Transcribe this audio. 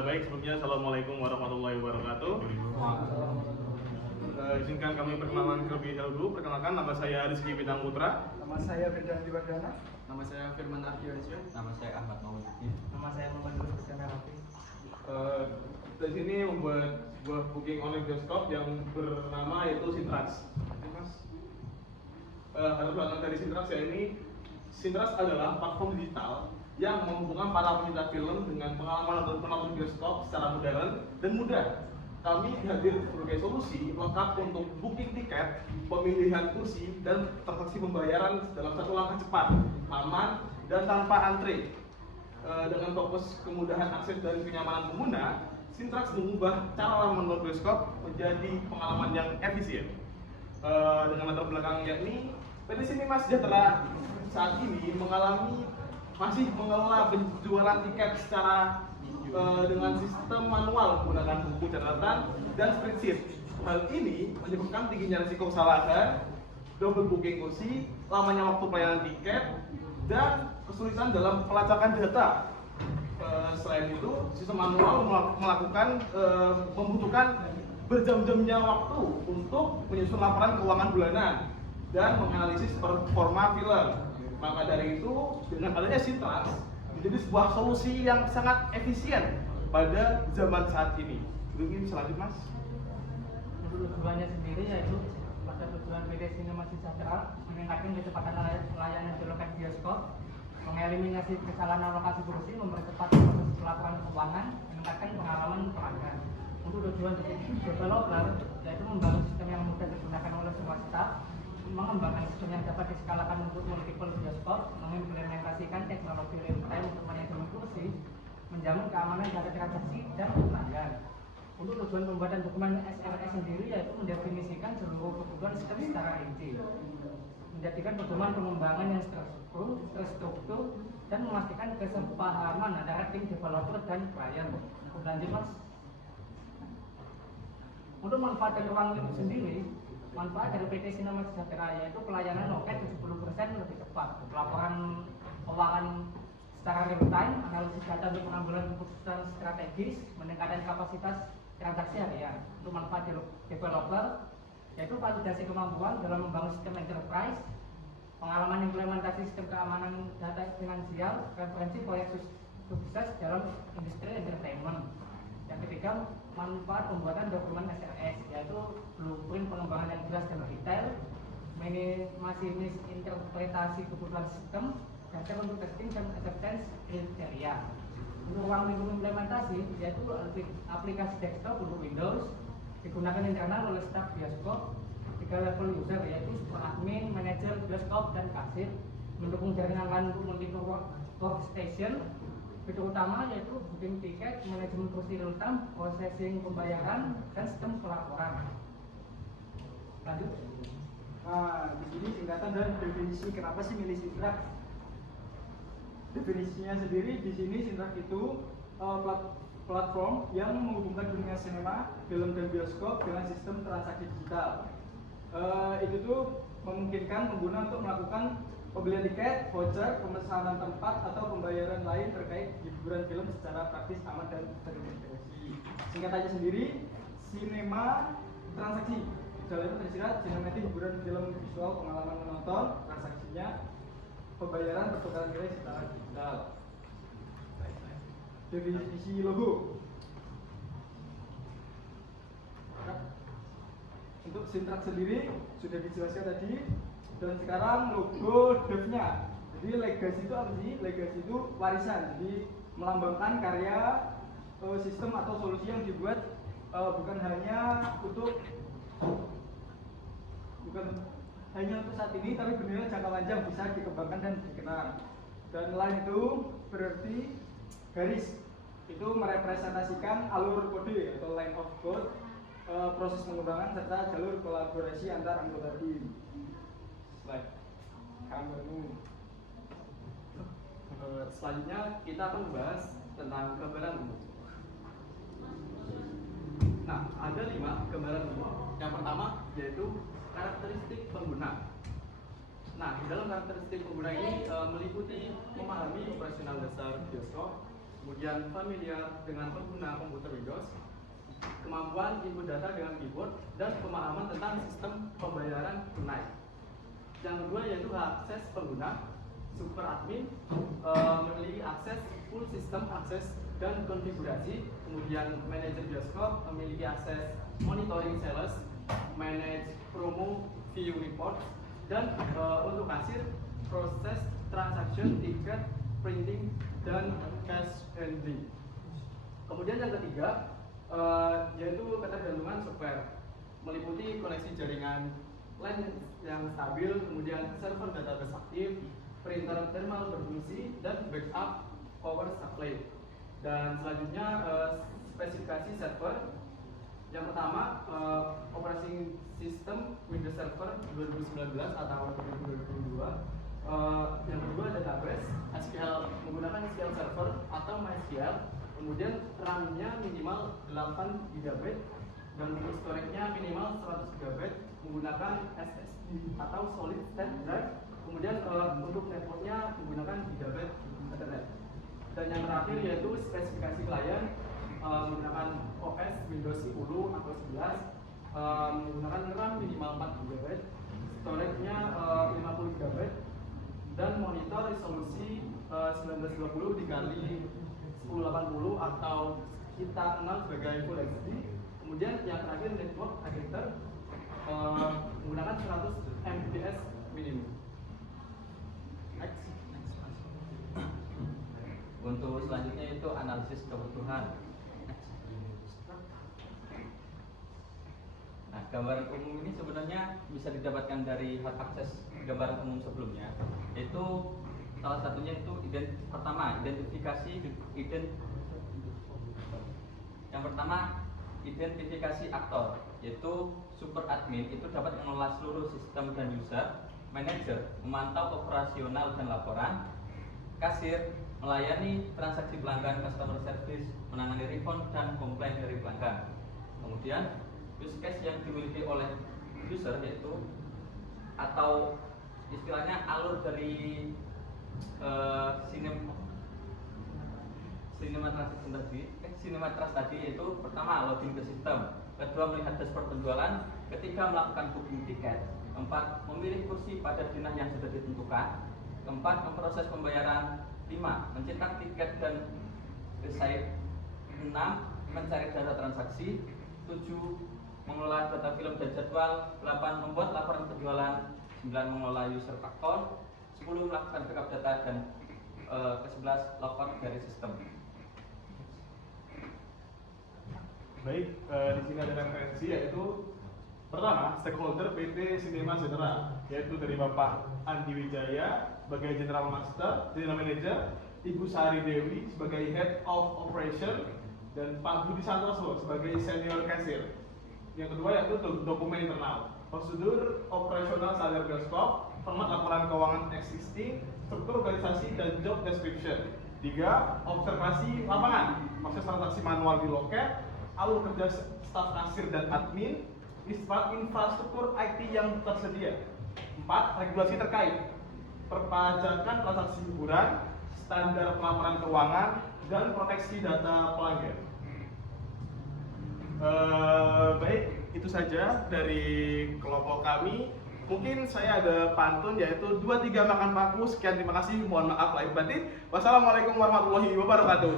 Baik, sebelumnya Assalamualaikum warahmatullahi wabarakatuh. Izinkan kami perkenalan terlebih dahulu. Perkenalkan, nama saya Rizky Bintang Putra. Nama saya Firdan Diwardana. Nama saya Firman Ardiansyah. Nama saya Ahmad Maulidi. Nama saya Muhammad Lutfi Rafi. Di sini membuat sebuah booking online bioskop yang bernama yaitu Sintrax. Harus belakang dari Sintrax ya, ini Sintrax adalah platform digital yang menghubungkan para pencinta film dengan pengalaman menonton bioskop secara modern dan mudah. Kami hadir sebagai solusi lengkap untuk booking tiket, pemilihan kursi, dan transaksi pembayaran dalam satu langkah cepat, aman, dan tanpa antre. Dengan fokus kemudahan akses dan kenyamanan pengguna, Sintrax mengubah cara menonton bioskop menjadi pengalaman yang efisien. Dengan latar belakang yakni PT Cinema Sejahtera saat ini masih mengelola penjualan tiket secara dengan sistem manual menggunakan buku catatan dan spreadsheet. Hal ini menyebabkan tingginya risiko kesalahan, double booking kursi, lamanya waktu pelayanan tiket, dan kesulitan dalam pelacakan data. Selain itu, sistem manual membutuhkan berjam-jamnya waktu untuk menyusun laporan keuangan bulanan dan menganalisis performa film. Maka dari itu, dengan adanya Sintrax menjadi sebuah solusi yang sangat efisien pada zaman saat ini. Mungkin selanjutnya, Mas. Untuk tujuannya sendiri yaitu pada tujuan PT Cinema Sejahtera meningkatkan kecepatan layanan di lokasi bioskop, mengeliminasi kesalahan alokasi kursi, mempercepat proses pelaporan keuangan, meningkatkan pengalaman pelanggan. Untuk tujuan developer yaitu membangun sistem yang mudah digunakan oleh semua staf, mengembangkan sistem yang dapat diskalakan untuk multiple bioskop, mengimplementasikan teknologi real time untuk manajemen kursi, menjamin keamanan data transaksi dan pelanggan. Untuk tujuan pembuatan dokumen SRS sendiri yaitu mendefinisikan seluruh kebutuhan sistem secara rinci, menjadikan pedoman pengembangan yang terstruktur dan memastikan kesepahaman antara tim developer dan klien. Lanjut, Mas. Untuk manfaat dari ruang itu sendiri, manfaat dari PT Cinema Sejahtera yaitu pelayanan loket 70% lebih cepat, pelaporan keuangan secara real time, analisis data untuk pengambilan keputusan strategis, meningkatkan kapasitas transaksi harian. Untuk manfaat developer yaitu validasi kemampuan dalam membangun sistem enterprise, pengalaman implementasi sistem keamanan data finansial, referensi proyek sukses dalam industri entertainment. Yang ketiga, manfaat pembuatan dokumen SRS yaitu blueprint pengembangan yang jelas dan detail, minimasi misinterpretasi kebutuhan sistem, dasar untuk testing dan acceptance kriteria. Untuk ruang lingkup implementasi yaitu aplikasi desktop untuk Windows, digunakan internal oleh staf bioskop, 3 level user yaitu admin, manajer bioskop, dan kasir, mendukung jaringan LAN untuk multiple workstation. Fitur utama yaitu booking tiket, manajemen kursi real time, processing pembayaran, dan sistem pelaporan. Lanjut. Nah, di sini singkatan dan definisi kenapa sih milih Sintrax. Definisinya sendiri di sini Sintrax itu platform yang menghubungkan dunia sinema, film, dan bioskop dengan sistem transaksi digital. Itu tuh memungkinkan pengguna untuk melakukan pembelian tiket, voucher, pemesanan tempat, atau pembayaran lain terkait hiburan film secara praktis, aman, dan terintegrasi. Singkatannya sendiri, sinema transaksi. Di dalamnya tersirat sinematik hiburan film visual, pengalaman menonton, transaksinya, pembayaran pertukaran nilai secara digital. Definisi logo. Untuk Sintrax sendiri sudah dijelaskan tadi. Dan sekarang logo devnya. Jadi legacy itu apa sih? Legacy itu warisan. Jadi melambangkan karya, sistem atau solusi yang dibuat bukan hanya untuk saat ini, tapi benar jangka panjang bisa dikembangkan dan dikenal. Dan lain itu berarti garis itu merepresentasikan alur kode atau line of code, proses pengembangan serta jalur kolaborasi antar anggota tim. Selanjutnya kita akan membahas tentang gambaran umum. Nah, ada 5 gambaran umum. Yang pertama yaitu karakteristik pengguna. Nah, di dalam karakteristik pengguna ini meliputi memahami operasional dasar bioskop, kemudian familiar dengan pengguna komputer Windows, kemampuan input data dengan keyboard, dan pemahaman tentang sistem pembayaran tunai. Yang kedua yaitu akses pengguna. Super admin memiliki akses full sistem akses dan konfigurasi. Kemudian manajer bioskop memiliki akses monitoring sales, manage promo, view report, dan untuk kasir proses transaction, tiket, printing, dan cash handling. Kemudian yang ketiga yaitu ketergantungan software, meliputi koneksi jaringan LAN yang stabil, kemudian server database aktif, printer thermal berfungsi, dan backup power supply. Dan selanjutnya spesifikasi server. Yang pertama operating system Windows Server 2019 atau 2022. Yang kedua database SQL, menggunakan SQL Server atau MySQL. Kemudian RAM-nya minimal 8 GB dan untuk storage-nya minimal 100 GB menggunakan SSD atau solid state drive. Kemudian untuk networknya menggunakan gigabit Ethernet. Dan yang terakhir yaitu spesifikasi klien, menggunakan OS Windows 10 atau 11, menggunakan RAM minimal 4 GB, storage-nya 50 GB, dan monitor resolusi 1920 dikali 1080 atau kita kenal sebagai Full HD. Kemudian yang terakhir network adapter menggunakan 100 Mbps minimum. Untuk selanjutnya itu analisis kebutuhan. Nah, gambaran umum ini sebenarnya bisa didapatkan dari hak akses gambaran umum sebelumnya. Itu salah satunya itu identifikasi aktor, yaitu super admin itu dapat mengelola seluruh sistem dan user, manager memantau operasional dan laporan, kasir melayani transaksi pelanggan, customer service menangani refund dan komplain dari pelanggan. Kemudian use case yang dimiliki oleh user yaitu atau istilahnya alur dari Cinema Trust tadi yaitu pertama login ke sistem, kedua melihat dashboard penjualan, ketiga melakukan booking tiket, keempat memilih kursi pada dinah yang sudah ditentukan, keempat memproses pembayaran, 5 mencetak tiket dan receipt, 6 mencari data transaksi, 7 mengelola data film dan jadwal, 8 membuat laporan penjualan, 9 mengelola user account, 10 melakukan backup data, dan ke-11 logout dari sistem. Baik, di sini ada referensi yaitu pertama stakeholder PT Cinema Genera, yaitu dari Bapak Andi Wijaya sebagai General Master, General Manager, Ibu Sari Dewi sebagai Head of Operation, dan Pak Budi Santoso sebagai Senior Cashier. Yang kedua yaitu dokumen internal, prosedur operasional standar bioskop, format laporan keuangan existing, struktur organisasi, dan job description. 3. Observasi lapangan, proses transaksi manual di loket, alur kerja staf kasir dan admin, infrastruktur IT yang tersedia. 4. Regulasi terkait perpajakan transaksi hiburan, standar pelaporan keuangan, dan proteksi data pelanggan. Baik, itu saja dari kelompok kami. Mungkin saya ada pantun yaitu 2-3 makan paku. Sekian, terima kasih, mohon maaf lahir batin. Wassalamualaikum warahmatullahi wabarakatuh.